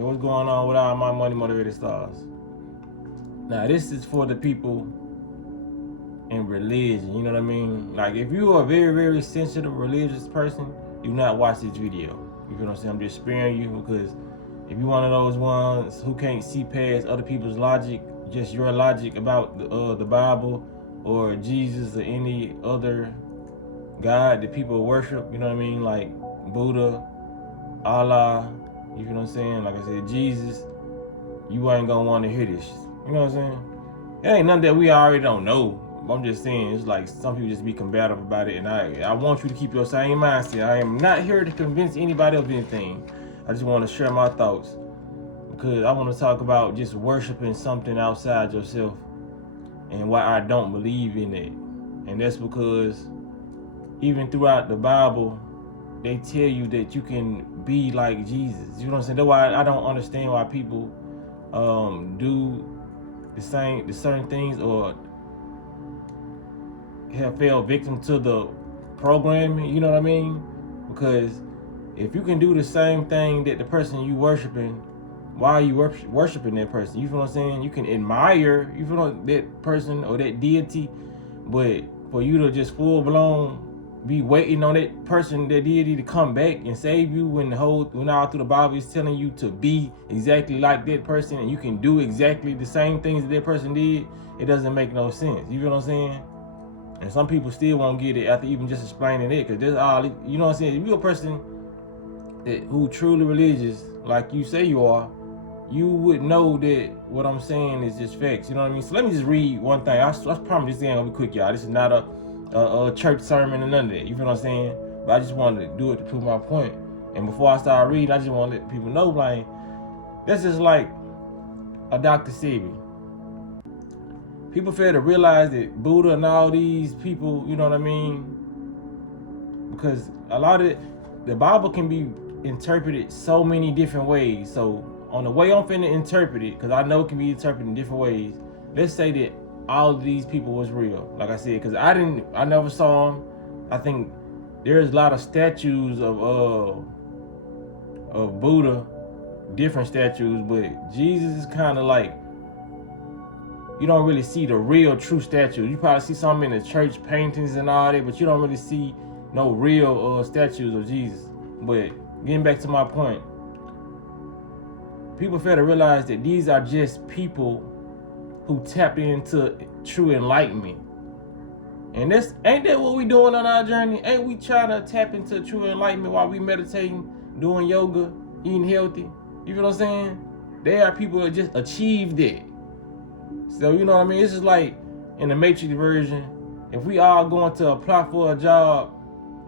Okay, what's going on with all my money motivated stars? Now, this is for the people in religion, you know what I mean? Like, if you are a very, very sensitive religious person, do not watch this video. You know what I'm saying? I'm just sparing you, because if you're one of those ones who can't see past other people's logic, just your logic about the Bible or Jesus or any other God that people worship, you know what I mean? Like Buddha, Allah, you know what I'm saying? Like I said, Jesus, you ain't gonna want to hear this. You know what I'm saying? It ain't nothing that we already don't know. I'm just saying, it's like some people just be combative about it, and I want you to keep your same mindset. I am not here to convince anybody of anything. I just want to share my thoughts, because I want to talk about just worshiping something outside yourself and why I don't believe in it. And that's because even throughout the Bible, they tell you that you can be like Jesus. You know what I'm saying? That's why I don't understand why people do the certain things, or have fell victim to the programming, you know what I mean? Because if you can do the same thing that the person you worshiping, why are you worshiping that person? You feel what I'm saying? You can admire, you feel that person or that deity, but for you to just full blown be waiting on that person, that deity, to come back and save you, when all through the Bible is telling you to be exactly like that person, and you can do exactly the same things that person did, it doesn't make no sense. You feel what I'm saying? And some people still won't get it after even just explaining it, because that's all, you know what I'm saying? If you're a person who truly religious, like you say you are, you would know that what I'm saying is just facts. You know what I mean? So let me just read one thing. I promise this ain't gonna be quick, y'all. This is not a church sermon or none of that. You feel what I'm saying? But I just wanted to do it to prove my point. And before I start reading, I just want to let people know, like, that's just like a Dr. Sebi. People fail to realize that Buddha and all these people, you know what I mean? Because a lot of it, the Bible can be interpreted so many different ways. So on the way I'm finna interpret it, because I know it can be interpreted in different ways, let's say that all of these people was real, like I said, because I never saw them. I think there's a lot of statues of Buddha, different statues, but Jesus is kind of like, you don't really see the real true statue. You probably see some in the church paintings and all that, but you don't really see no real statues of Jesus. But getting back to my point, people fail to realize that these are just people who tapped into true enlightenment. And ain't that what we doing on our journey? Ain't we trying to tap into true enlightenment while we meditating, doing yoga, eating healthy? You feel what I'm saying? There are people that just achieved it. So, you know what I mean? It's just like in the Matrix version, if we all going to apply for a job,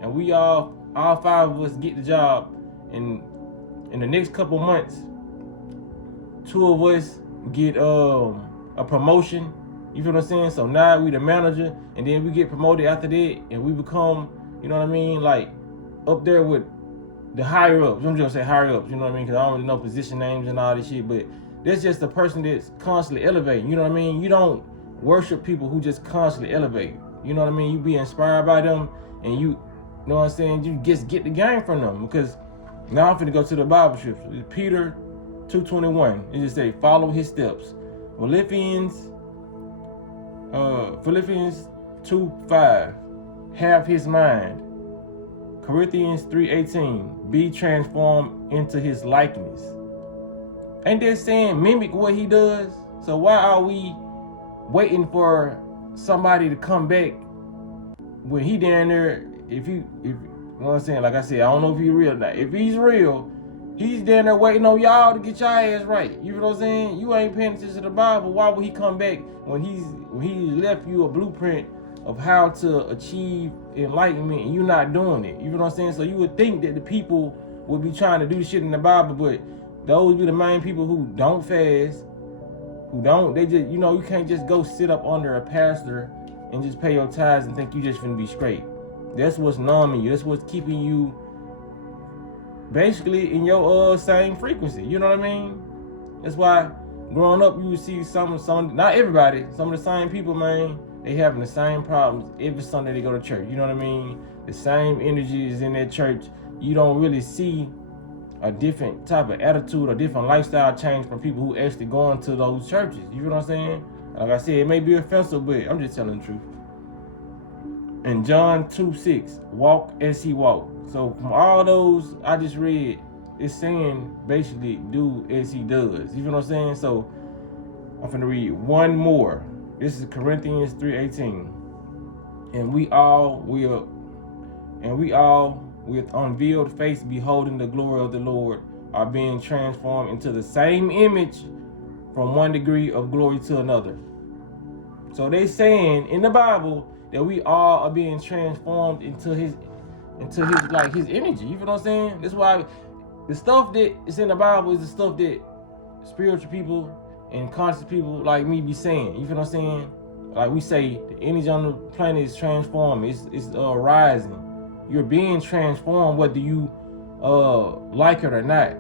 and we all 5 of us get the job, and in the next couple months, 2 of us get a promotion. You feel what I'm saying? So now we the manager, and then we get promoted after that, and we become, you know what I mean, like up there with the higher ups. I'm just gonna say higher ups, you know what I mean? Because I don't really know position names and all this shit, but that's just the person that's constantly elevating. You know what I mean? You don't worship people who just constantly elevate. You know what I mean? You be inspired by them, and you know what I'm saying? You just get the game from them. Because now I'm finna go to the Bible scripture. Peter 2:21. It just say, follow his steps. Philippians 2:5. Have his mind. Corinthians 3:18. Be transformed into his likeness. Ain't that saying mimic what he does? So why are we waiting for somebody to come back when he down there? If you know what I'm saying, like I said, I don't know if he's real or not. If he's real, he's down there waiting on y'all to get your ass right. You know what I'm saying? You ain't paying attention to the Bible. Why would he come back when he left you a blueprint of how to achieve enlightenment, and you're not doing it? You know what I'm saying? So you would think that the people would be trying to do shit in the Bible, but those be the main people who don't fast, they just, you know, you can't just go sit up under a pastor and just pay your tithes and think you just finna be straight. That's what's numbing you. That's what's keeping you basically in your same frequency. You know what I mean? That's why growing up, you would see some, not everybody, some of the same people, man, they having the same problems every Sunday they go to church. You know what I mean? The same energy is in that church. You don't really see a different type of attitude, a different lifestyle change from people who actually go into those churches. You know what I'm saying? Like I said, it may be offensive, but I'm just telling the truth. In John 2:6, walk as he walked. So from all those I just read, it's saying basically do as he does. You know what I'm saying? So I'm finna read one more. This is Corinthians 3:18. And we all with unveiled face beholding the glory of the Lord are being transformed into the same image from one degree of glory to another. So they saying in the Bible that we all are being transformed into his like his energy. You feel what I'm saying? That's why the stuff that is in the Bible is the stuff that spiritual people and conscious people like me be saying. You feel what I'm saying? Like we say, the energy on the planet is transforming. It's rising. You're being transformed whether you like it or not.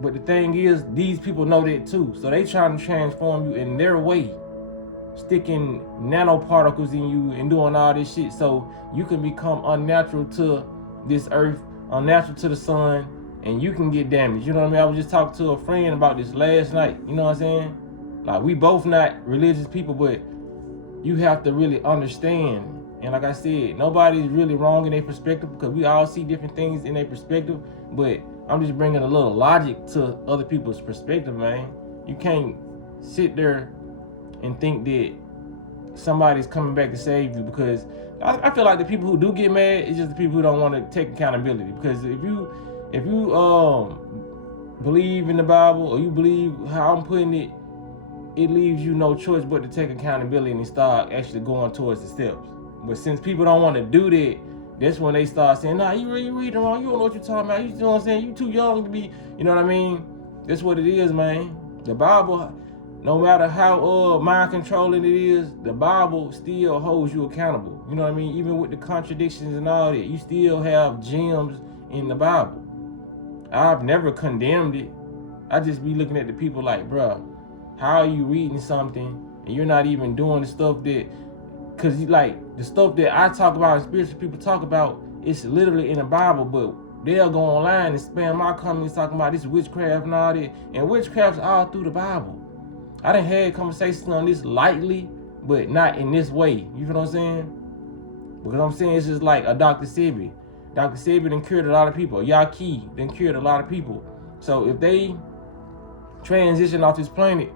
But the thing is, these people know that too. So they trying to transform you in their way, sticking nanoparticles in you and doing all this shit so you can become unnatural to this earth, unnatural to the sun, and you can get damaged. You know what I mean? I was just talking to a friend about this last night. You know what I'm saying? Like, we both not religious people, but you have to really understand. And like I said, nobody's really wrong in their perspective because we all see different things in their perspective. But I'm just bringing a little logic to other people's perspective, man. You can't sit there and think that somebody's coming back to save you, because I feel like the people who do get mad is just the people who don't want to take accountability. Because if you believe in the Bible, or you believe how I'm putting it, it leaves you no choice but to take accountability and start actually going towards the steps. But since people don't want to do that, that's when they start saying, nah, you reading wrong, you don't know what you're talking about, you know what I'm saying, you too young to be, you know what I mean? That's what it is, man. The Bible, no matter how mind controlling it is, the Bible still holds you accountable. You know what I mean? Even with the contradictions and all that, you still have gems in the Bible. I've never condemned it. I just be looking at the people like, bruh, how are you reading something and you're not even doing the stuff that, because like the stuff that I talk about and spiritual people talk about, it's literally in the Bible, but they'll go online and spam my comments talking about this witchcraft and all that. And witchcraft's all through the Bible. I done had conversations on this lightly, but not in this way. You feel what I'm saying? Because I'm saying it's just like a Dr. Sebi. Dr. Sebi done cured a lot of people. Yaki done cured a lot of people. So if they transition off this planet,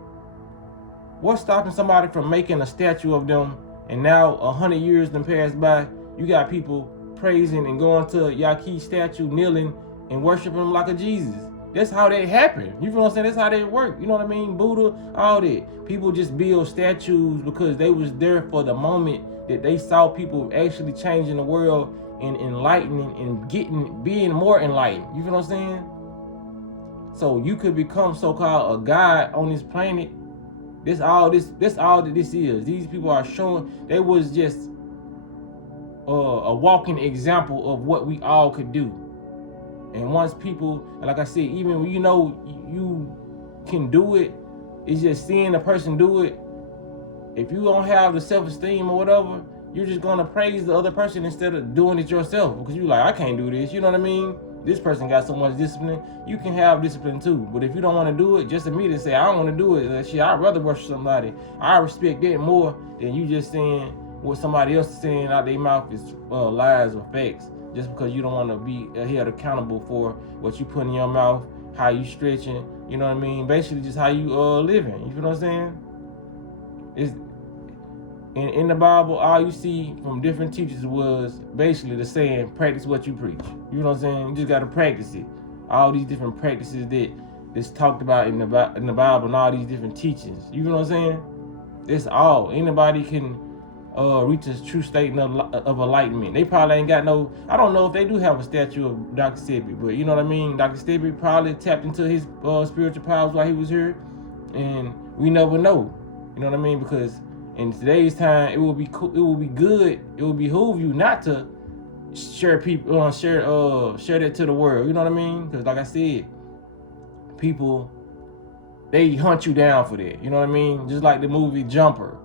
what's stopping somebody from making a statue of them? And now 100 years done passed by, you got people praising and going to Yaki statue, kneeling and worshiping him like a Jesus. That's how that happened. You feel what I'm saying? That's how they work. You know what I mean? Buddha, all that. People just build statues because they was there for the moment that they saw people actually changing the world and enlightening and being more enlightened. You feel what I'm saying? So you could become so-called a god on this planet. That's all that this is. These people are showing they was just a walking example of what we all could do. And once people, like I said, even when you know you can do it, it's just seeing a person do it. If you don't have the self-esteem or whatever, you're just gonna praise the other person instead of doing it yourself, because you're like, I can't do this. You know what I mean? This person got so much discipline. You can have discipline too. But if you don't want to do it, just immediately say, I don't want to do it. Shit, I'd rather worship somebody. I respect that more than you just saying what somebody else is saying out their mouth is lies or facts. Just because you don't want to be held accountable for what you put in your mouth, how you stretching, you know what I mean? Basically just how you living. You feel what I'm saying? It's in the Bible, all you see from different teachers was basically the saying, practice what you preach. You know what I'm saying? You just got to practice it. All these different practices that's talked about in the Bible and all these different teachings. You know what I'm saying? It's all. Anybody can reach a true state of enlightenment. They probably ain't got no, I don't know if they do have a statue of Dr. Sebi, but you know what I mean? Dr. Sebi probably tapped into his spiritual powers while he was here, and we never know. You know what I mean? Because in today's time, it will be good, it will behoove you not to share that to the world. You know what I mean? Because like I said, people, they hunt you down for that. You know what I mean? Just like the movie Jumper.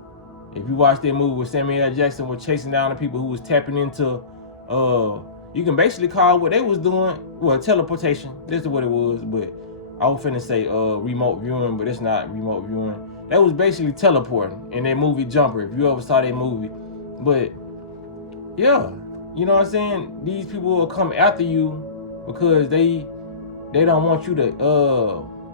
If you watch that movie with Samuel L. Jackson, was chasing down the people who was tapping into you can basically call what they was doing, well, teleportation. This is what it was, but I was finna say remote viewing, but it's not remote viewing. That was basically teleporting in that movie Jumper, if you ever saw that movie. But yeah, you know what I'm saying? These people will come after you because they don't want you to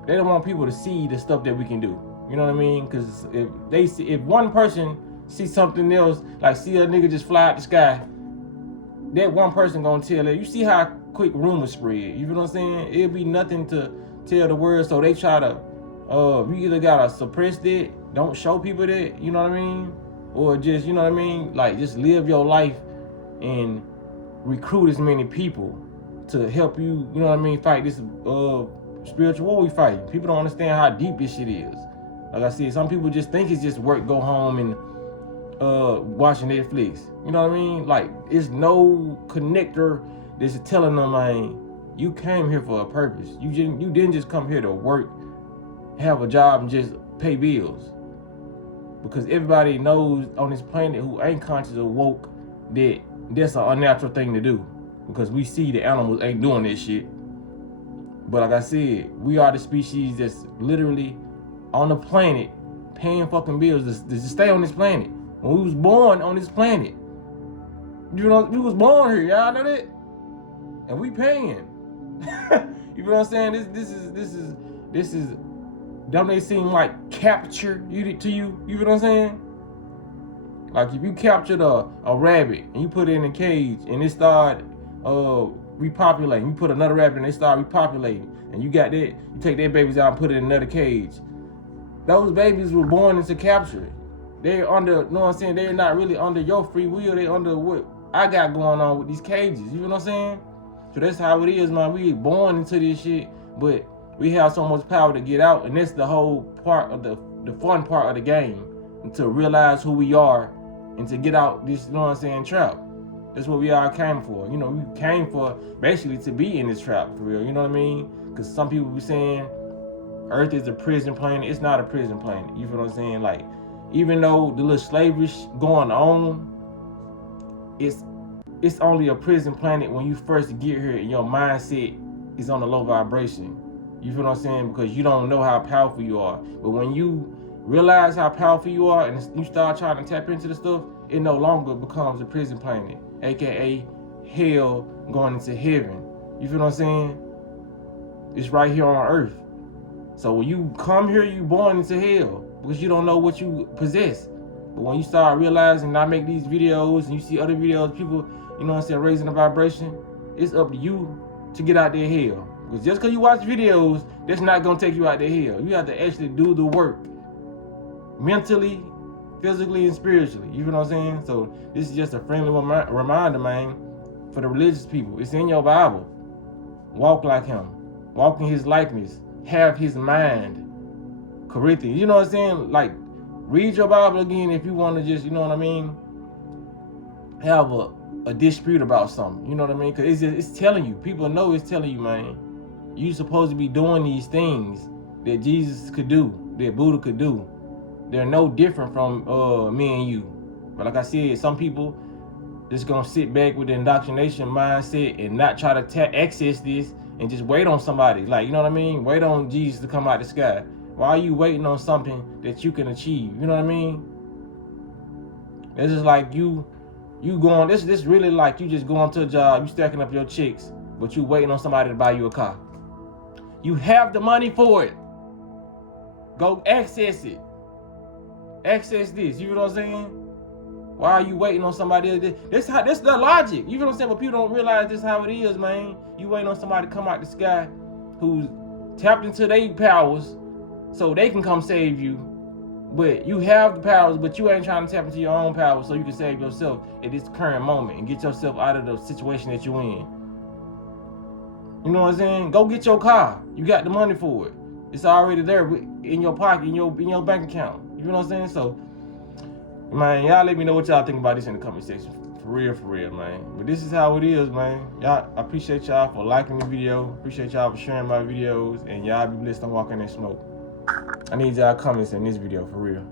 they don't want people to see the stuff that we can do. You know what I mean? Because if one person see something else, like see a nigga just fly out the sky, that one person gonna tell it. You see how quick rumors spread. You know what I'm saying? It'll be nothing to tell the word, so they try to you either gotta suppress that, don't show people that, you know what I mean? Or just, you know what I mean, like just live your life and recruit as many people to help you, you know what I mean, fight this spiritual war we fight. People don't understand how deep this shit is. Like I said, some people just think it's just work, go home and watching Netflix. You know what I mean? Like, it's no connector that's telling them, man, you came here for a purpose. You didn't just come here to work, have a job, and just pay bills. Because everybody knows on this planet who ain't conscious or woke that that's an unnatural thing to do. Because we see the animals ain't doing this shit. But like I said, we are the species that's literally on the planet paying fucking bills to stay on this planet. When we was born on this planet, you know, we was born here, y'all know that? And we paying. You know what I'm saying? This is don't they seem like capture to you? You know what I'm saying? Like if you captured a rabbit and you put it in a cage and it started repopulating, you put another rabbit and they start repopulating, and you got that, you take their babies out and put it in another cage. Those babies were born into capture. They're under, you know what I'm saying? They're not really under your free will. They're under what I got going on with these cages. You know what I'm saying? So that's how it is, man. We born into this shit, but we have so much power to get out, and that's the whole part of the fun part of the game, and to realize who we are and to get out this, you know what I'm saying, trap. That's what we all came for. You know, we came for basically to be in this trap for real. You know what I mean? Because some people be saying Earth is a prison planet. It's not a prison planet. You feel what I'm saying? Like, even though the little slavery going on, it's only a prison planet when you first get here and your mindset is on a low vibration. You feel what I'm saying? Because you don't know how powerful you are. But when you realize how powerful you are and you start trying to tap into the stuff, it no longer becomes a prison planet, aka hell going into heaven. You feel what I'm saying? It's right here on Earth. So when you come here, you born into hell because you don't know what you possess. But when you start realizing, and I make these videos and you see other videos, people, you know what I'm saying, raising the vibration, it's up to you to get out there hell. Because just because you watch videos, that's not going to take you out there hell. You have to actually do the work. Mentally, physically, and spiritually. You know what I'm saying? So this is just a friendly reminder, man, for the religious people. It's in your Bible. Walk like him. Walk in his likeness. Have his mind. Corinthians. You know what I'm saying? Like, read your Bible again if you want to just, you know what I mean, have a dispute about something. You know what I mean? Because it's telling you. People know it's telling you, man. You supposed to be doing these things that Jesus could do, that Buddha could do. They're no different from me and you. But like I said, some people just gonna sit back with the indoctrination mindset and not try to access this and just wait on somebody. Like, you know what I mean? Wait on Jesus to come out the sky. Why are you waiting on something that you can achieve? You know what I mean? It's just like you going, this really like you just going to a job, you stacking up your checks, but you waiting on somebody to buy you a car. You have the money for it. Go access it. Access this. You know what I'm saying? Why are you waiting on somebody else? That's the logic. You know what I'm saying? But people don't realize this is how it is, man. You waiting on somebody to come out the sky who's tapped into their powers so they can come save you. But you have the powers, but you ain't trying to tap into your own powers so you can save yourself at this current moment and get yourself out of the situation that you're in. You know what I'm saying? Go get your car. You got the money for it. It's already there in your pocket, in your bank account. You know what I'm saying? So, man, y'all let me know what y'all think about this in the comment section. For real, man. But this is how it is, man. Y'all, I appreciate y'all for liking the video. Appreciate y'all for sharing my videos. And y'all be blessed on walking in smoke. I need y'all comments in this video, for real.